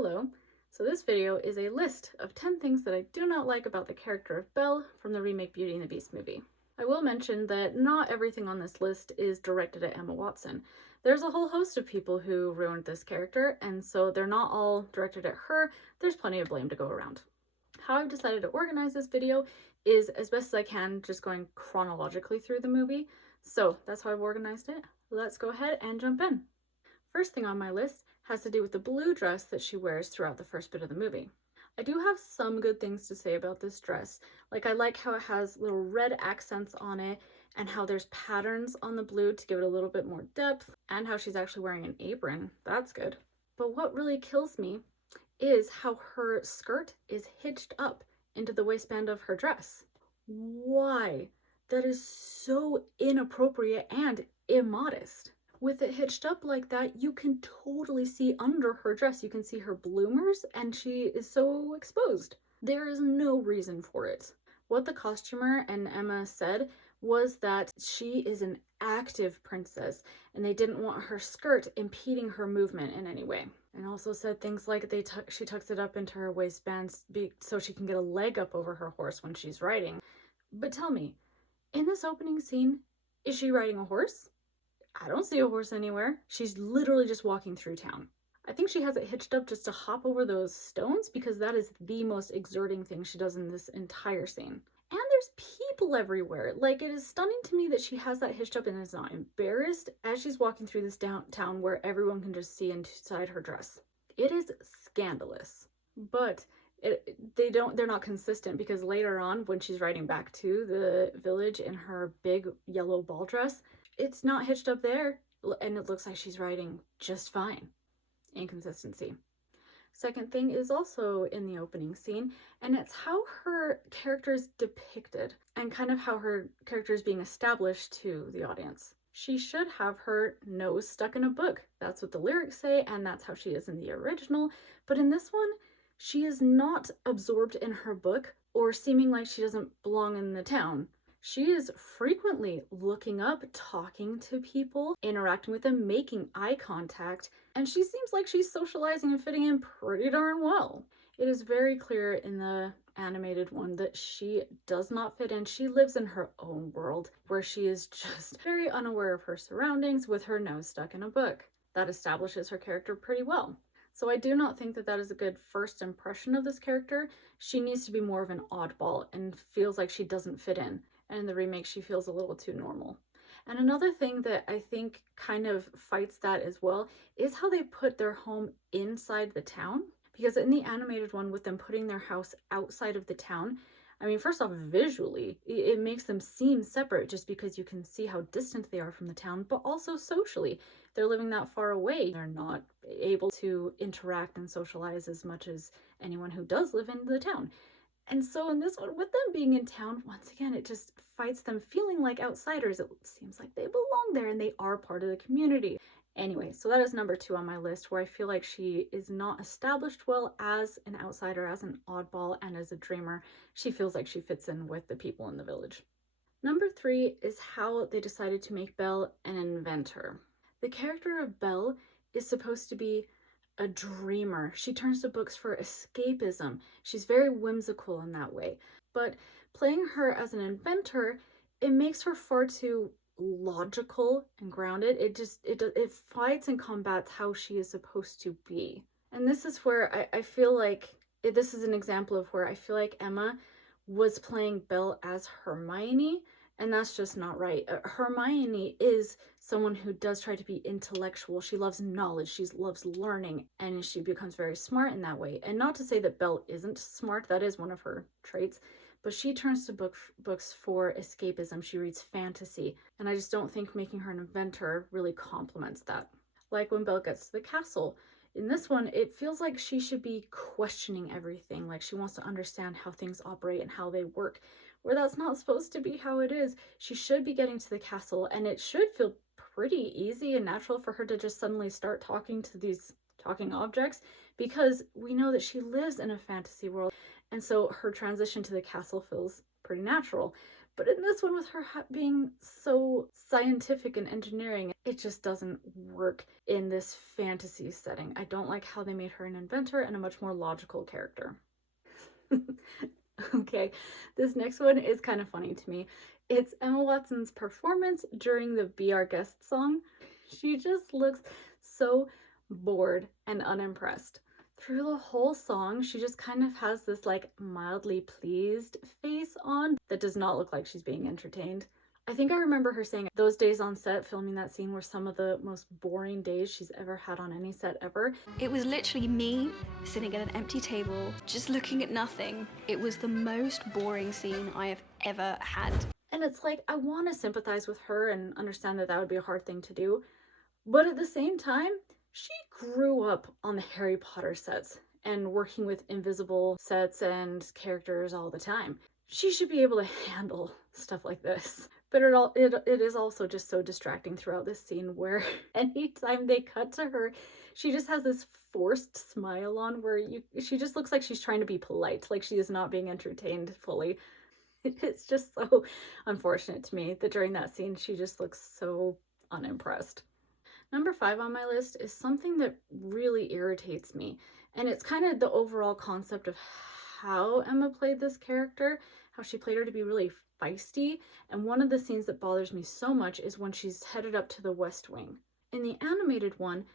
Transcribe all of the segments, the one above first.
Hello. So this video is a list of 10 things that I do not like about the character of Belle from the remake Beauty and the Beast movie. I will mention that not everything on this list is directed at Emma Watson. There's a whole host of people who ruined this character, and so they're not all directed at her. There's plenty of blame to go around. How I've decided to organize this video is as best as I can, just going chronologically through the movie. So that's how I've organized it. Let's go ahead and jump in. First thing on my list has to do with the blue dress that she wears throughout the first bit of the movie. I do have some good things to say about this dress. Like, I like how it has little red accents on it and how there's patterns on the blue to give it a little bit more depth, and how she's actually wearing an apron. That's good. But what really kills me is how her skirt is hitched up into the waistband of her dress. Why? That is so inappropriate and immodest. With it hitched up like that, you can totally see under her dress. You can see her bloomers, and she is so exposed. There is no reason for it. What the costumer and Emma said was that she is an active princess, and they didn't want her skirt impeding her movement in any way. And also said things like she tucks it up into her waistband so she can get a leg up over her horse when she's riding. But tell me, in this opening scene, is she riding a horse? I don't see a horse anywhere. She's literally just walking through town. I think she has it hitched up just to hop over those stones, because that is the most exerting thing she does in this entire scene. And there's people everywhere. Like, it is stunning to me that she has that hitched up and is not embarrassed as she's walking through this downtown where everyone can just see inside her dress. It is scandalous. But they're not consistent, because later on, when she's riding back to the village in her big yellow ball dress, it's not hitched up there, and it looks like she's riding just fine. Inconsistency. Second thing is also in the opening scene, and it's how her character is depicted and kind of how her character is being established to the audience. She should have her nose stuck in a book. That's what the lyrics say, and that's how she is in the original. But in this one, she is not absorbed in her book or seeming like she doesn't belong in the town. She is frequently looking up, talking to people, interacting with them, making eye contact, and she seems like she's socializing and fitting in pretty darn well. It is very clear in the animated one that she does not fit in. She lives in her own world where she is just very unaware of her surroundings with her nose stuck in a book. That establishes her character pretty well. So I do not think that that is a good first impression of this character. She needs to be more of an oddball and feels like she doesn't fit in. And in the remake, she feels a little too normal. And another thing that I think kind of fights that as well is how they put their home inside the town. Because in the animated one, with them putting their house outside of the town, I mean, first off, visually, it makes them seem separate just because you can see how distant they are from the town, but also socially. They're living that far away. They're not able to interact and socialize as much as anyone who does live in the town. And so in this one, with them being in town, once again, it just fights them feeling like outsiders. It seems like they belong there and they are part of the community. Anyway, so that is number 2 on my list, where I feel like she is not established well as an outsider, as an oddball, and as a dreamer. She feels like she fits in with the people in the village. Number 3 is how they decided to make Belle an inventor. The character of Belle is supposed to be a dreamer. She turns to books for escapism. She's very whimsical in that way. But playing her as an inventor, it makes her far too logical and grounded. It fights and combats how she is supposed to be. And this is where I feel like this is an example of where I feel like Emma was playing Belle as Hermione, and that's just not right. Hermione is someone who does try to be intellectual. She loves knowledge, she loves learning, and she becomes very smart in that way. And not to say that Belle isn't smart, that is one of her traits, but she turns to books for escapism. She reads fantasy, and I just don't think making her an inventor really complements that. Like when Belle gets to the castle, in this one, it feels like she should be questioning everything, like she wants to understand how things operate and how they work, where that's not supposed to be how it is. She should be getting to the castle, and it should feel pretty easy and natural for her to just suddenly start talking to these talking objects, because we know that she lives in a fantasy world, and so her transition to the castle feels pretty natural. But in this one, with her being so scientific and engineering, it just doesn't work in this fantasy setting. I don't like how they made her an inventor and a much more logical character. Okay, this next one is kind of funny to me. It's Emma Watson's performance during the Be Our Guest song. She just looks so bored and unimpressed. Through the whole song, she just kind of has this like mildly pleased face on that does not look like she's being entertained. I think I remember her saying those days on set filming that scene were some of the most boring days she's ever had on any set ever. It was literally me sitting at an empty table, just looking at nothing. It was the most boring scene I have ever had. And it's like, I want to sympathize with her and understand that that would be a hard thing to do. But at the same time, she grew up on the Harry Potter sets and working with invisible sets and characters all the time. She should be able to handle stuff like this. But it is also just so distracting throughout this scene where anytime they cut to her, she just has this forced smile on where she just looks like she's trying to be polite, like she is not being entertained fully. It's just so unfortunate to me that during that scene, she just looks so unimpressed. Number 5 on my list is something that really irritates me. And it's kind of the overall concept of how Emma played this character, how she played her to be really feisty. And one of the scenes that bothers me so much is when she's headed up to the West Wing. In the animated one,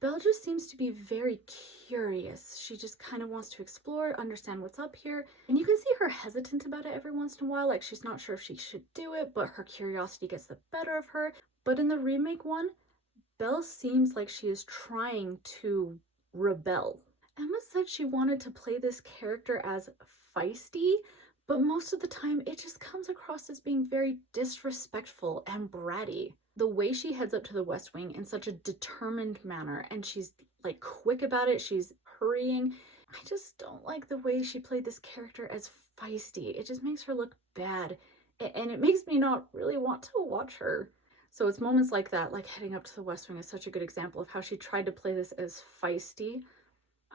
Belle just seems to be very curious. She just kind of wants to explore, understand what's up here. And you can see her hesitant about it every once in a while, like she's not sure if she should do it, but her curiosity gets the better of her. But in the remake one, Belle seems like she is trying to rebel. Emma said she wanted to play this character as feisty, but most of the time it just comes across as being very disrespectful and bratty. The way she heads up to the West Wing in such a determined manner, and she's like quick about it, she's hurrying. I just don't like the way she played this character as feisty. It just makes her look bad, and it makes me not really want to watch her. So it's moments like that, like heading up to the West Wing is such a good example of how she tried to play this as feisty.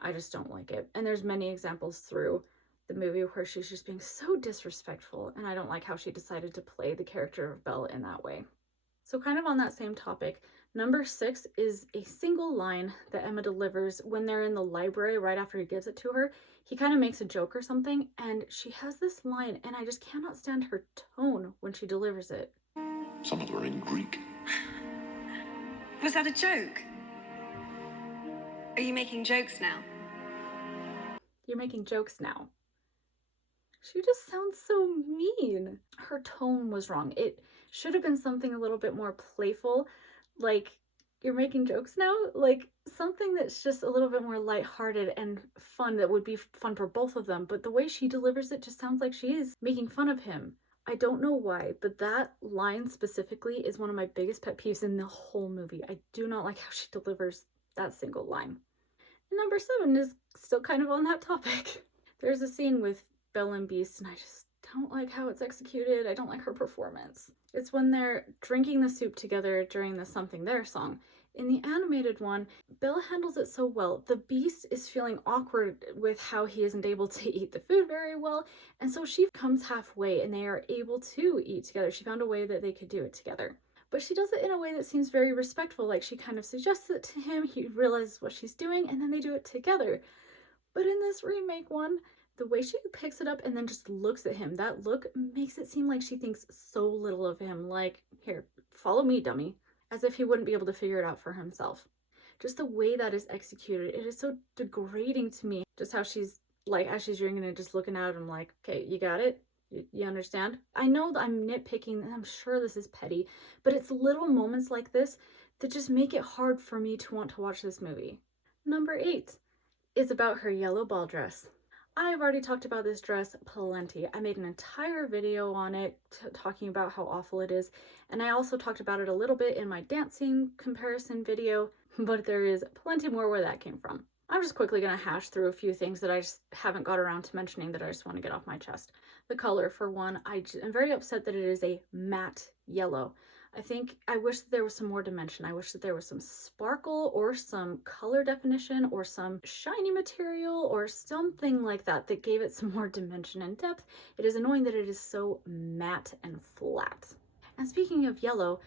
I just don't like it. And there's many examples through the movie where she's just being so disrespectful, and I don't like how she decided to play the character of Belle in that way. So kind of on that same topic, number 6 is a single line that Emma delivers when they're in the library right after he gives it to her. He kind of makes a joke or something, and she has this line, and I just cannot stand her tone when she delivers it. Some of them are in Greek. Was that a joke? Are you making jokes now? You're making jokes now. She just sounds so mean. Her tone was wrong. It should have been something a little bit more playful, like, you're making jokes now? Like, something that's just a little bit more lighthearted and fun that would be fun for both of them. But the way she delivers it just sounds like she is making fun of him. I don't know why, but that line specifically is one of my biggest pet peeves in the whole movie. I do not like how she delivers that single line. And number 7 is still kind of on that topic. There's a scene with Belle and Beast, and I just don't like how it's executed. I don't like her performance. It's when they're drinking the soup together during the Something There song. In the animated one, Belle handles it so well. The Beast is feeling awkward with how he isn't able to eat the food very well, and so she comes halfway and they are able to eat together. She found a way that they could do it together. But she does it in a way that seems very respectful, like she kind of suggests it to him, he realizes what she's doing, and then they do it together. But in this remake one, the way she picks it up and then just looks at him, that look makes it seem like she thinks so little of him, like, here, follow me, dummy, as if he wouldn't be able to figure it out for himself. Just the way that is executed, it is so degrading to me. Just how she's, like, as she's drinking and just looking at him like, okay, you got it? You understand? I know that I'm nitpicking, and I'm sure this is petty, but it's little moments like this that just make it hard for me to want to watch this movie. Number 8 is about her yellow ball dress. I've already talked about this dress plenty. I made an entire video on it talking about how awful it is, and I also talked about it a little bit in my dancing comparison video, but there is plenty more where that came from. I'm just quickly going to hash through a few things that I just haven't got around to mentioning that I just want to get off my chest. The color, for one, I am very upset that it is a matte yellow. I wish that there was some more dimension. I wish that there was some sparkle or some color definition or some shiny material or something like that that gave it some more dimension and depth. It is annoying that it is so matte and flat. And speaking of yellow,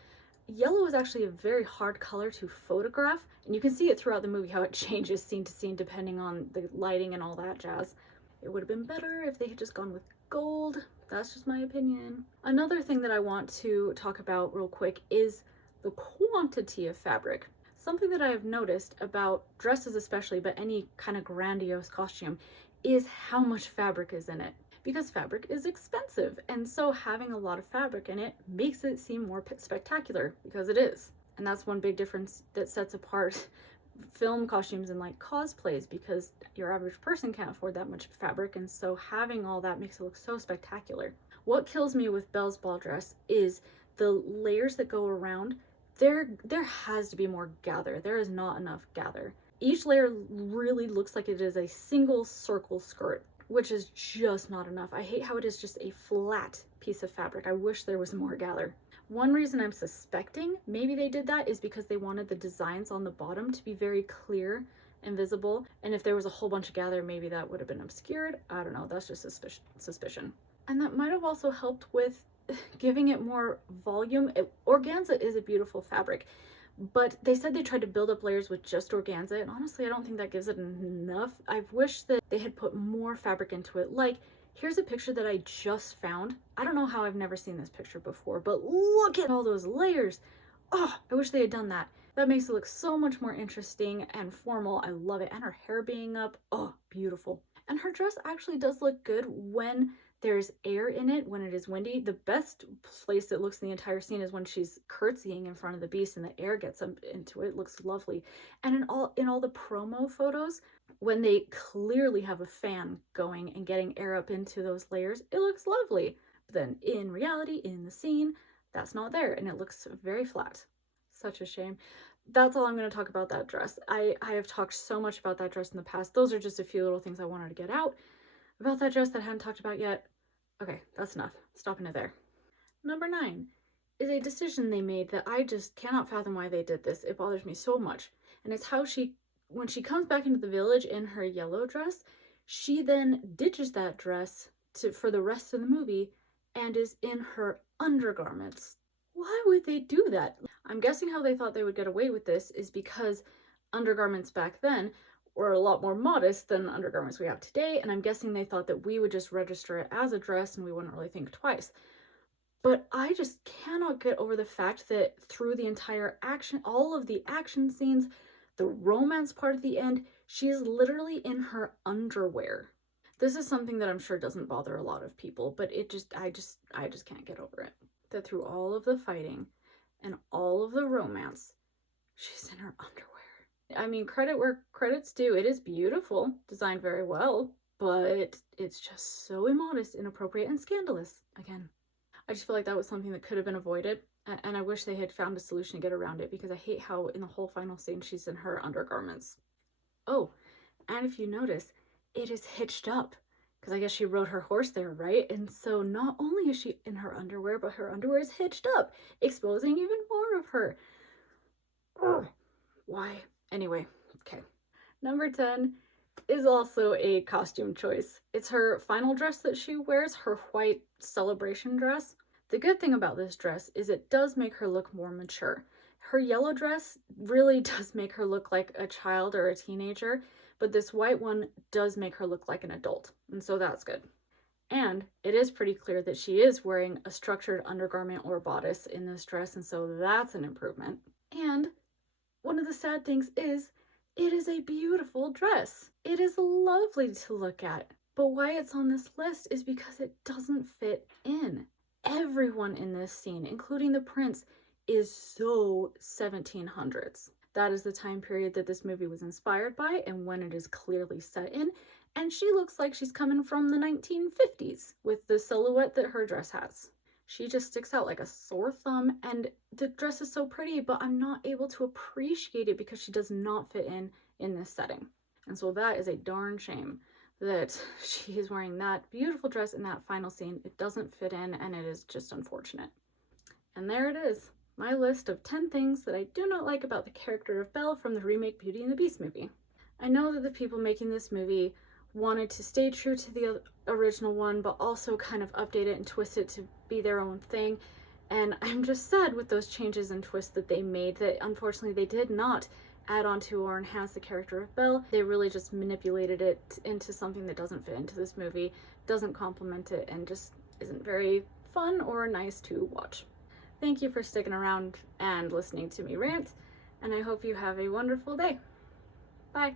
yellow is actually a very hard color to photograph, and you can see it throughout the movie how it changes scene to scene depending on the lighting and all that jazz. It would have been better if they had just gone with gold. That's just my opinion. Another thing that I want to talk about real quick is the quantity of fabric. Something that I have noticed about dresses especially, but any kind of grandiose costume, is how much fabric is in it. Because fabric is expensive, and so having a lot of fabric in it makes it seem more spectacular, because it is. And that's one big difference that sets apart film costumes and like cosplays, because your average person can't afford that much fabric, and so having all that makes it look so spectacular. What kills me with Belle's ball dress is the layers that go around. There has to be more gather. There is not enough gather. Each layer really looks like it is a single circle skirt, which is just not enough. I hate how it is just a flat piece of fabric. I wish there was more gather. One reason I'm suspecting maybe they did that is because they wanted the designs on the bottom to be very clear and visible, and if there was a whole bunch of gather, maybe that would have been obscured. I don't know, that's just suspicion. And that might have also helped with giving it more volume. Organza is a beautiful fabric, but they said they tried to build up layers with just organza, and honestly I don't think that gives it enough. I wish that they had put more fabric into it. Like, here's a picture that I just found. I don't know how I've never seen this picture before, but look at all those layers. Oh, I wish they had done that. That makes it look so much more interesting and formal. I love it. And her hair being up, oh, beautiful. And her dress actually does look good when there's air in it, when it is windy. The best place it looks in the entire scene is when she's curtsying in front of the beast and the air gets up into it. It looks lovely. And in all the promo photos, when they clearly have a fan going and getting air up into those layers, it looks lovely. But then in reality, in the scene, that's not there, and it looks very flat. Such a shame. That's all I'm going to talk about that dress. I have talked so much about that dress in the past. Those are just a few little things I wanted to get out about that dress that I hadn't talked about yet. Okay, that's enough. Stopping it there. Number 9 is a decision they made that I just cannot fathom why they did this. It bothers me so much. And it's how when she comes back into the village in her yellow dress, she then ditches that dress for the rest of the movie and is in her undergarments. Why would they do that? I'm guessing how they thought they would get away with this is because undergarments back then were a lot more modest than undergarments we have today, and I'm guessing they thought that we would just register it as a dress and we wouldn't really think twice. But I just cannot get over the fact that through the entire action, all of the action scenes, the romance part at the end, she is literally in her underwear. This is something that I'm sure doesn't bother a lot of people, but I just can't get over it. That through all of the fighting and all of the romance, she's in her underwear. I mean, credit where credit's due. It is beautiful, designed very well, but it's just so immodest, inappropriate, and scandalous. Again, I just feel like that was something that could have been avoided, and I wish they had found a solution to get around it, because I hate how in the whole final scene she's in her undergarments. Oh, and if you notice, it is hitched up, because I guess she rode her horse there, right? And so not only is she in her underwear, but her underwear is hitched up, exposing even more of her. Ugh. Why? Anyway, okay. Number 10 is also a costume choice. It's her final dress that she wears, her white celebration dress. The good thing about this dress is it does make her look more mature. Her yellow dress really does make her look like a child or a teenager, but this white one does make her look like an adult, and so that's good. And it is pretty clear that she is wearing a structured undergarment or bodice in this dress, and so that's an improvement. And one of the sad things is, it is a beautiful dress. It is lovely to look at. But why it's on this list is because it doesn't fit in. Everyone in this scene, including the prince, is so 1700s. That is the time period that this movie was inspired by and when it is clearly set in. And she looks like she's coming from the 1950s with the silhouette that her dress has. She just sticks out like a sore thumb, and the dress is so pretty, but I'm not able to appreciate it because she does not fit in this setting. And so that is a darn shame that she is wearing that beautiful dress in that final scene. It doesn't fit in, and it is just unfortunate. And there it is. my list of 10 things that I do not like about the character of Belle from the remake Beauty and the Beast movie. I know that the people making this movie wanted to stay true to the original one, but also kind of update it and twist it to be their own thing. And I'm just sad with those changes and twists that they made that unfortunately they did not add on to or enhance the character of Belle. They really just manipulated it into something that doesn't fit into this movie, doesn't complement it, and just isn't very fun or nice to watch. Thank you for sticking around and listening to me rant, and I hope you have a wonderful day. Bye.